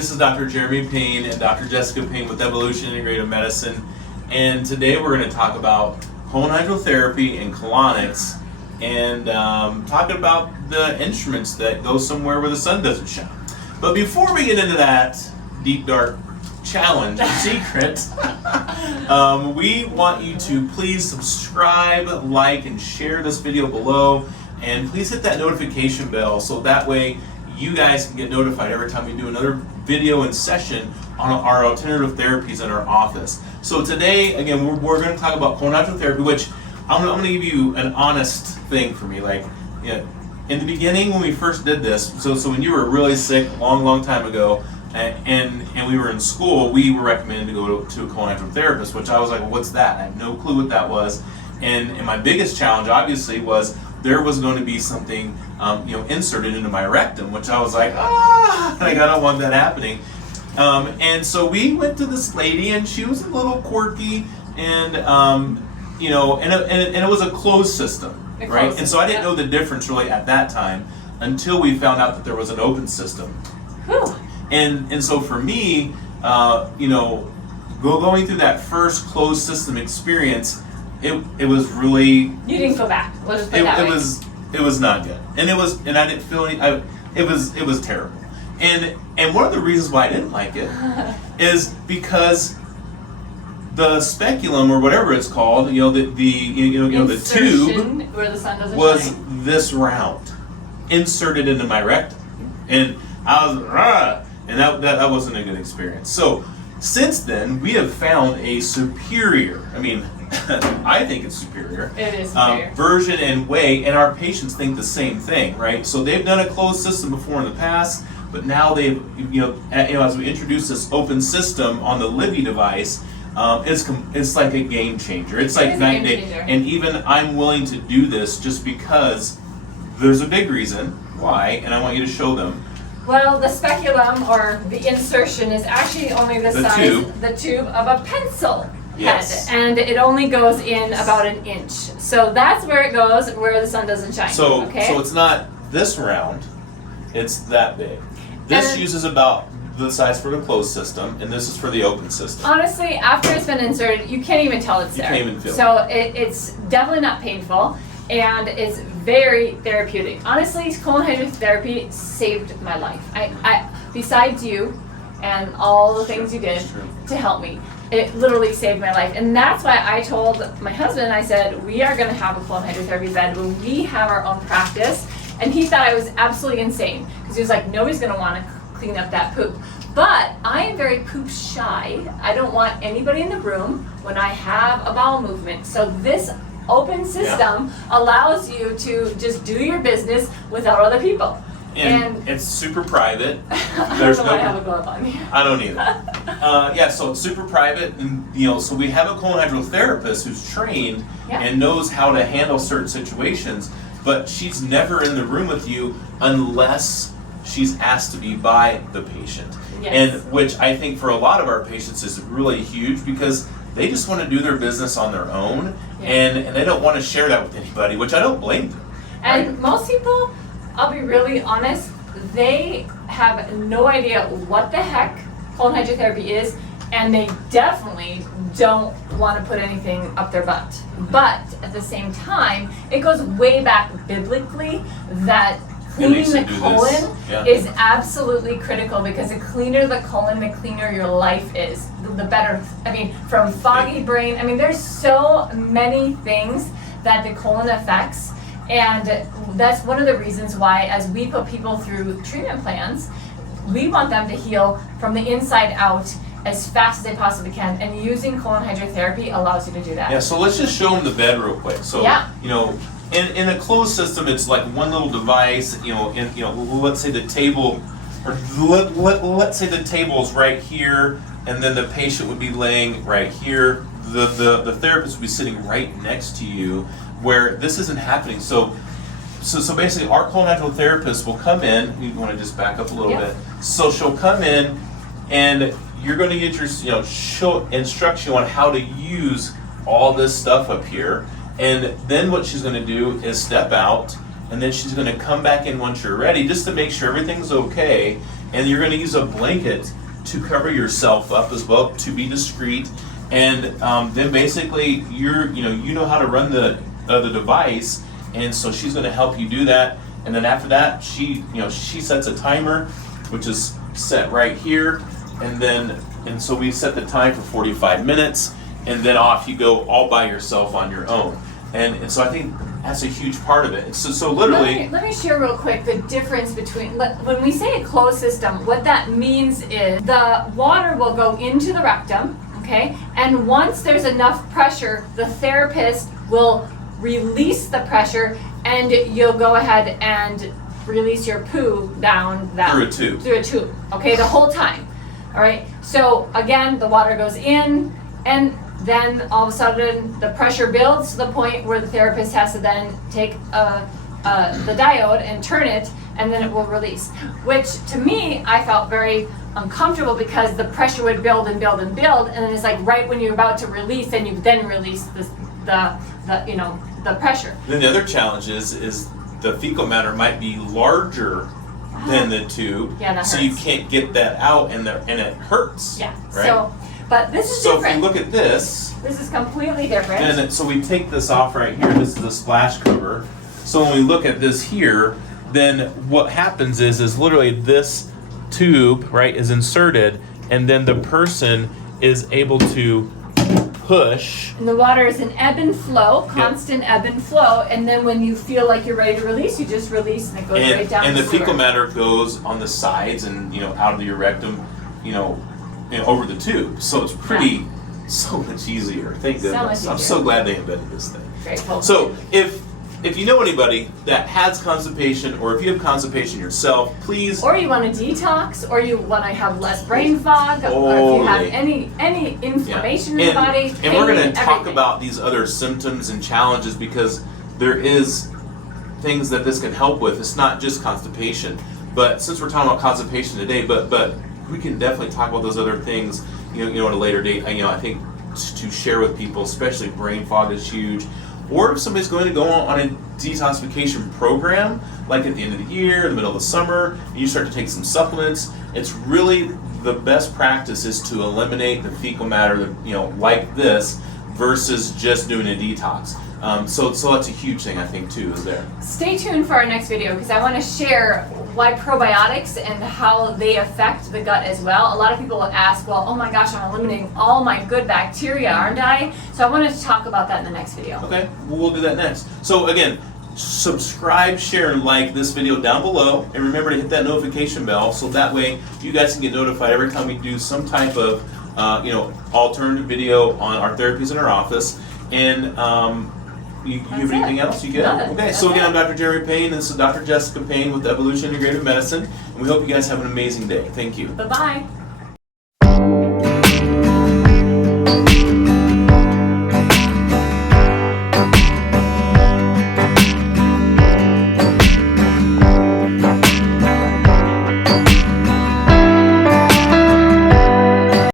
this is Dr. Jeremy Payne and Dr. Jessica Payne with Evolution Integrative Medicine, and today we're going to talk about colonhydrotherapy and colonics, and talking about the instruments that go somewhere where the sun doesn't shine. But before we get into that deep, dark challenge secret, we want you to please subscribe, like, and share this video below, and please hit that notification bell so that way you guys can get notified every time we do another video and session on our alternative therapies in our office. So today, again, we're going to talk about colonhydrotherapy, which I'm going to give you an honest thing for me. Like, in the beginning when we first did this, so when you were really sick, long time ago, and we were in school, we were recommended to go to a colonhydrotherapist, which I was like, well, what's that? I had no clue what that was. And my biggest challenge, obviously, was there was going to be something, inserted into my rectum, which I was like, like, I don't want that happening. And so we went to this lady, and she was a little quirky, and and it was a closed system, right? And so I didn't know the difference really at that time until we found out that there was an open system. Whew. And so for me, going through that first closed system experience, it was really. You didn't go back. We'll just put it that way. It was not good, and I didn't feel any. It was terrible, and one of the reasons why I didn't like it is because the speculum, or whatever it's called, the tube where the sun doesn't was shine. this round, inserted into my rectum, and I was and that wasn't a good experience. So since then, we have found a superior. I mean, I think it's superior. It is superior. Version and way, and our patients think the same thing, right? So they've done a closed system before in the past, but now they've, as we introduce this open system on the LIBBE device, it's like a game changer. It's like night and day. And even I'm willing to do this just because there's a big reason why, and I want you to show them. Well, the speculum, or the insertion, is actually only the size, the tube of a pencil head, and it only goes in about an inch. So that's where it goes, where the sun doesn't shine. So it's not this round, it's that big. This uses about the size for the closed system, and this is for the open system. Honestly, after it's been inserted, you can't even tell it's there. You can't even feel it. So it's definitely not painful, and it's very therapeutic. Honestly, colonhydrotherapy saved my life. I besides you and all the things you did to help me, it literally saved my life. And that's why I told my husband, I said, we are going to have a colonhydrotherapy bed when we have our own practice. And he thought I was absolutely insane, because he was like, nobody's going to want to clean up that poop. But I am very poop shy. I don't want anybody in the room when I have a bowel movement. So this open system allows you to just do your business without other people. And it's super private. There's I don't know why I have a glove on here. I don't either. So it's super private, and so we have a colonhydrotherapist who's trained and knows how to handle certain situations, but she's never in the room with you unless she's asked to be by the patient. And which I think for a lot of our patients is really huge, because they just want to do their business on their own, and they don't want to share that with anybody, which I don't blame them. And most people, I'll be really honest, they have no idea what the heck colonhydrotherapy is, and they definitely don't want to put anything up their butt. But at the same time, it goes way back biblically that cleaning the colon is absolutely critical, because the cleaner the colon, the cleaner your life is, the better. I mean, from foggy brain, there's so many things that the colon affects, and that's one of the reasons why, as we put people through treatment plans, we want them to heal from the inside out as fast as they possibly can, and using colonhydrotherapy allows you to do that. Yeah, so let's just show them the bed real quick. So, in a closed system, it's like one little device, and let's say the table, or let's say the table's right here, and then the patient would be laying right here. The therapist would be sitting right next to you, where this isn't happening. So basically, our colonhydrotherapist will come in. You want to just back up a little bit. So she'll come in, and you're going to get your, she'll instruct you on how to use all this stuff up here. And then what she's going to do is step out, and then she's going to come back in once you're ready, just to make sure everything's okay. and you're going to use a blanket to cover yourself up as well to be discreet. And then basically you know how to run the device, and so she's going to help you do that. And then after that, she sets a timer, which is set right here, and so we set the time for 45 minutes, and then off you go all by yourself on your own. And so I think that's a huge part of it. So literally, let me share real quick the difference between, when we say a closed system, what that means is the water will go into the rectum, okay? And once there's enough pressure, the therapist will release the pressure, and you'll go ahead and release your poo down that through a tube, okay, the whole time. All right, so again, the water goes in, and then all of a sudden the pressure builds to the point where the therapist has to then take the diode and turn it, and then it will release. Which to me, I felt very uncomfortable because the pressure would build and build and build, and then it's like right when you're about to release, then you then release the pressure. Then the other challenge is the fecal matter might be larger than the tube, so you can't get that out, and it hurts. Yeah. Right? So, but this is different. So if you look at this, this is completely different. And so we take this off right here. This is the splash cover. So when we look at this here, then what happens is literally this tube, right, is inserted, and then the person is able to push. And the water is an ebb and flow, constant ebb and flow, and then when you feel like you're ready to release, you just release, and it goes right down. And the fecal sewer. matter goes on the sides and out of your rectum, over the tube. So it's pretty so much easier. Thank goodness. I'm so glad they invented this thing. Grateful. So if you know anybody that has constipation, or if you have constipation yourself, please. Or you want to detox, or you want to have less brain fog, or if you have any inflammation in the body. And we're going to talk everything. about these other symptoms and challenges, because there is things that this can help with. It's not just constipation, but since we're talking about constipation today, but we can definitely talk about those other things, at a later date. I think to share with people, especially brain fog is huge. Or if somebody's going to go on a detoxification program, like at the end of the year, in the middle of the summer, and you start to take some supplements, it's really the best practice is to eliminate the fecal matter, like this, versus just doing a detox. So that's a huge thing, I think, too, is there. Stay tuned for our next video, because I want to share why probiotics and how they affect the gut as well. A lot of people will ask, well, oh my gosh, I'm eliminating all my good bacteria, aren't I? So I wanted to talk about that in the next video. Okay, we'll do that next. So again, subscribe, share, and like this video down below, and remember to hit that notification bell, so that way you guys can get notified every time we do some type of alternative video on our therapies in our office. And you have anything else? You good? Okay, so again, I'm Dr. Jeremy Payne, and this is Dr. Jessica Payne with Evolution Integrative Medicine, and we hope you guys have an amazing day. Thank you. Bye-bye.